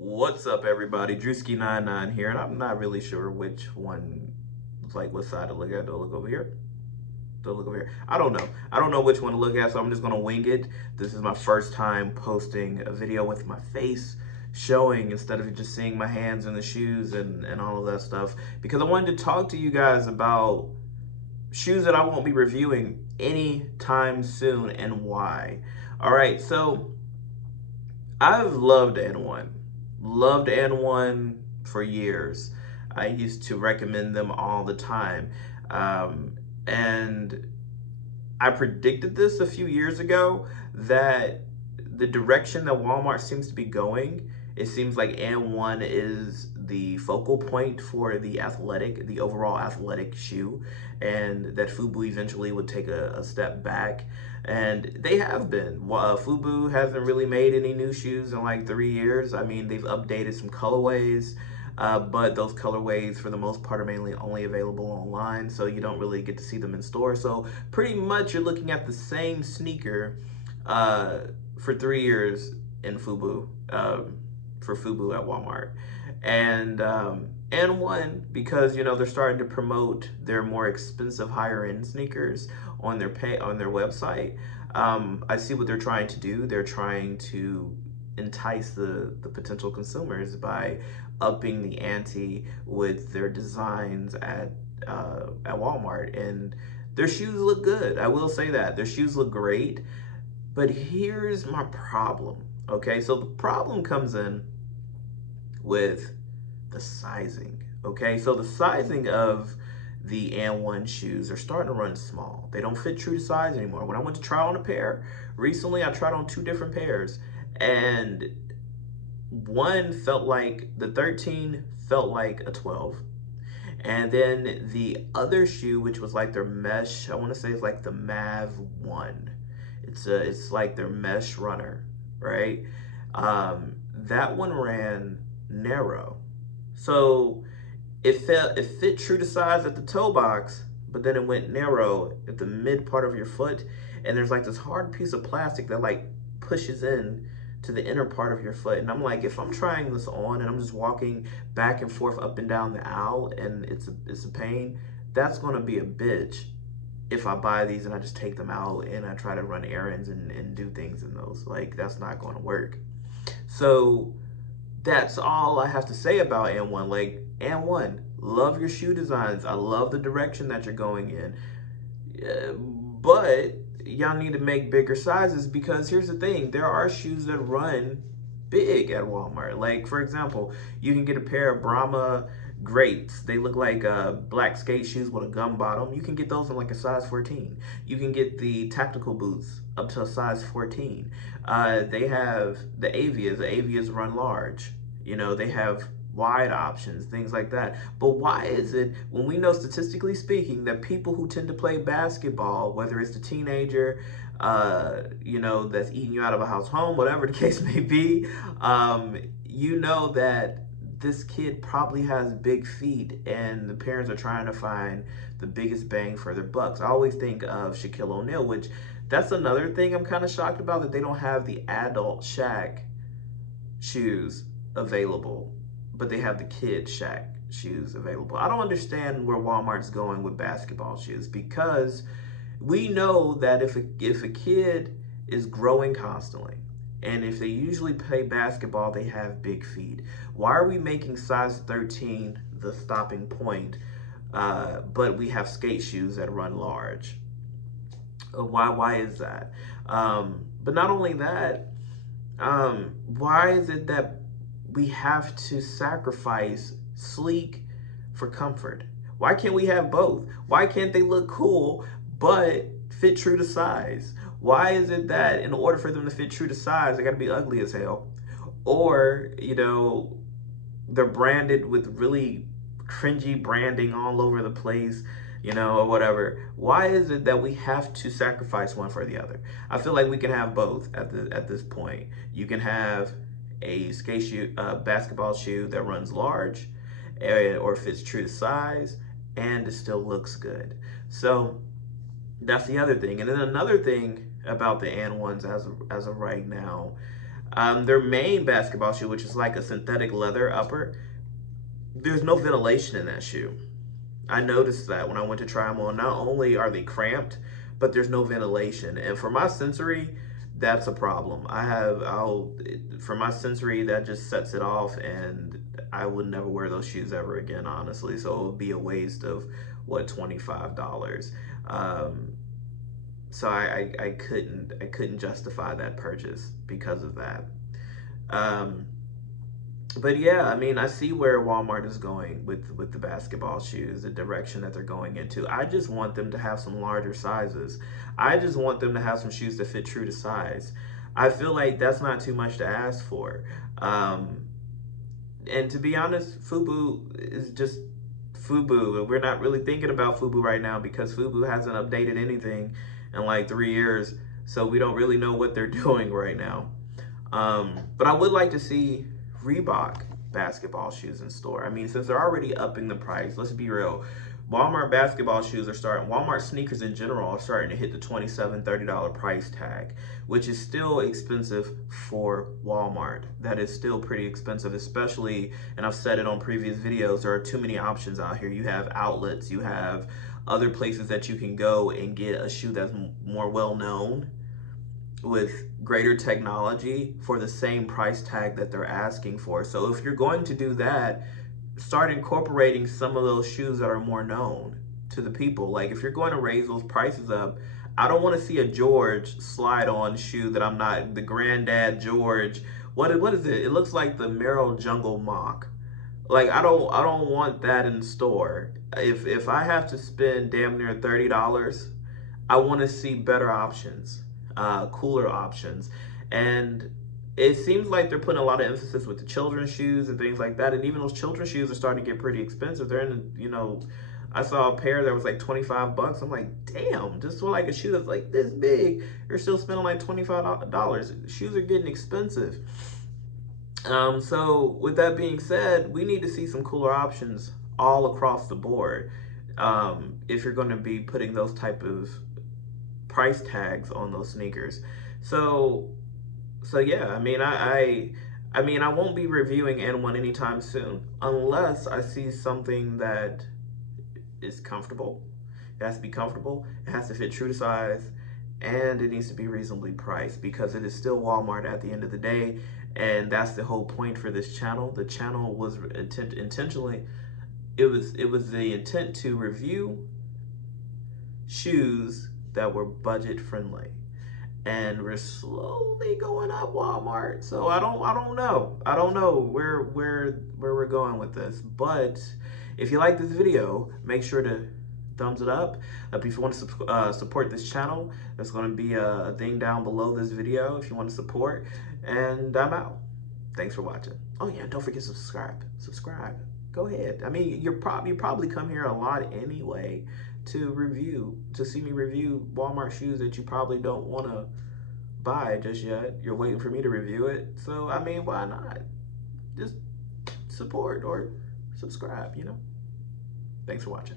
What's up, everybody? Drewskininenine here, and I'm not really sure which one, like what side to look at. Do I look over here? Do I look over here? I don't know. I don't know which one to look at, so I'm just gonna wing it. This is my first time posting a video with my face showing instead of just seeing my hands in the shoes and all of that stuff, because I wanted to talk to you guys about shoes that I won't be reviewing anytime soon and why. All right, so I've loved N1 for years. I used to recommend them all the time. And I predicted this a few years ago that the direction that Walmart seems to be going, it seems like N1 is the focal point for the overall athletic shoe, and that Fubu eventually would take a step back. And they have been. Fubu hasn't really made any new shoes in like 3 years. I mean, they've updated some colorways, but those colorways, for the most part, are mainly only available online, so you don't really get to see them in store. So pretty much you're looking at the same sneaker uh, for 3 years in Fubu, for Fubu at Walmart. And one, because they're starting to promote their more expensive, higher end sneakers on their website. I see what they're trying to do. They're trying to entice the potential consumers by upping the ante with their designs at Walmart, and their shoes look good. I will say that their shoes look great, but here's my problem. Okay, so the problem comes in with the sizing. Okay, so the sizing of the N1 shoes are starting to run small. They don't fit true to size anymore. When I went to try on a pair recently, I tried on two different pairs, and one felt like the 13 felt like a 12. And then the other shoe, which was like their mesh, I want to say it's like the Mav 1. It's like their mesh runner, right? That one ran narrow. So it fit true to size at the toe box, but then it went narrow at the mid part of your foot, and there's like this hard piece of plastic that like pushes in to the inner part of your foot. And I'm like, if I'm trying this on and I'm just walking back and forth up and down the aisle and it's a pain, that's gonna be a bitch if I buy these and I just take them out and I try to run errands and do things in those. Like, that's not gonna work. So that's all I have to say about N1. Like, N1, love your shoe designs. I love the direction that you're going in. But y'all need to make bigger sizes, because here's the thing. There are shoes that run big at Walmart. Like, for example, you can get a pair of Brahma Greats. They look like black skate shoes with a gum bottom. You can get those in like a size 14. You can get the tactical boots up to a size 14. They have the Avias. The Avias run large. They have wide options, things like that. But why is it, when we know statistically speaking that people who tend to play basketball, whether it's the teenager, that's eating you out of a house home, whatever the case may be, that this kid probably has big feet, and the parents are trying to find the biggest bang for their bucks. I always think of Shaquille O'Neal, which that's another thing I'm kind of shocked about, that they don't have the adult Shaq shoes available, but they have the kid Shaq shoes available. I don't understand where Walmart's going with basketball shoes, because we know that if a kid is growing constantly, and if they usually play basketball, they have big feet. Why are we making size 13 the stopping point, but we have skate shoes that run large? Why is that? But not only that, why is it that we have to sacrifice sleek for comfort? Why can't we have both? Why can't they look cool but fit true to size? Why is it that in order for them to fit true to size, they got to be ugly as hell? Or, they're branded with really cringy branding all over the place, or whatever. Why is it that we have to sacrifice one for the other? I feel like we can have both at this point. You can have a skate shoe, basketball shoe that runs large, or fits true to size, and it still looks good. So that's the other thing. And then another thing about the N1s as of right now, Their main basketball shoe, which is like a synthetic leather upper, there's no ventilation in that shoe. I noticed that when I went to try them on. Not only are they cramped, but there's no ventilation. And for my sensory, that's a problem. For my sensory, that just sets it off, and I would never wear those shoes ever again, honestly. So it would be a waste of, what, $25. So I couldn't justify that purchase because of that. But yeah, I mean, I see where Walmart is going with the basketball shoes, the direction that they're going into. I just want them to have some larger sizes. I just want them to have some shoes that fit true to size. I feel like that's not too much to ask for. And to be honest, FUBU is just FUBU. We're not really thinking about FUBU right now because FUBU hasn't updated anything in like 3 years. So we don't really know what they're doing right now. But I would like to see Reebok basketball shoes in store. I mean, since they're already upping the price, let's be real. Walmart basketball shoes are starting, Walmart sneakers in general are starting to hit the $27, $30 price tag, which is still expensive for Walmart. That is still pretty expensive, especially, and I've said it on previous videos, there are too many options out here. You have outlets, you have other places that you can go and get a shoe that's more well-known with greater technology for the same price tag that they're asking for. So if you're going to do that, start incorporating some of those shoes that are more known to the people. Like if you're going to raise those prices up, I don't want to see a George slide on shoe that I'm not, the Granddad George. What is it? It looks like the Merrill Jungle Mock. Like I don't want that in store. If I have to spend damn near $30, I want to see better options. Cooler options. And it seems like they're putting a lot of emphasis with the children's shoes and things like that. And even those children's shoes are starting to get pretty expensive. They're in, I saw a pair that was like $25. I'm like, damn, just for like a shoe that's like this big, you're still spending like $25. Shoes are getting expensive. So with that being said, we need to see some cooler options all across the board. If you're going to be putting those type of price tags on those sneakers. So yeah, I mean, I won't be reviewing N1 anytime soon unless I see something that is comfortable. It has to be comfortable, it has to fit true to size, and it needs to be reasonably priced because it is still Walmart at the end of the day, and that's the whole point for this channel. The channel was intentionally, it was the intent to review shoes that were budget friendly, and we're slowly going up Walmart. So I don't know where we're going with this. But if you like this video, make sure to thumbs it up. If you want to support this channel, there's going to be a thing down below this video if you want to support. And I'm out. Thanks for watching. Oh yeah, don't forget to subscribe. Go ahead. I mean, you probably come here a lot anyway to see me review Walmart shoes that you probably don't want to buy just yet. You're waiting for me to review it. So, I mean, why not? Just support or subscribe, Thanks for watching.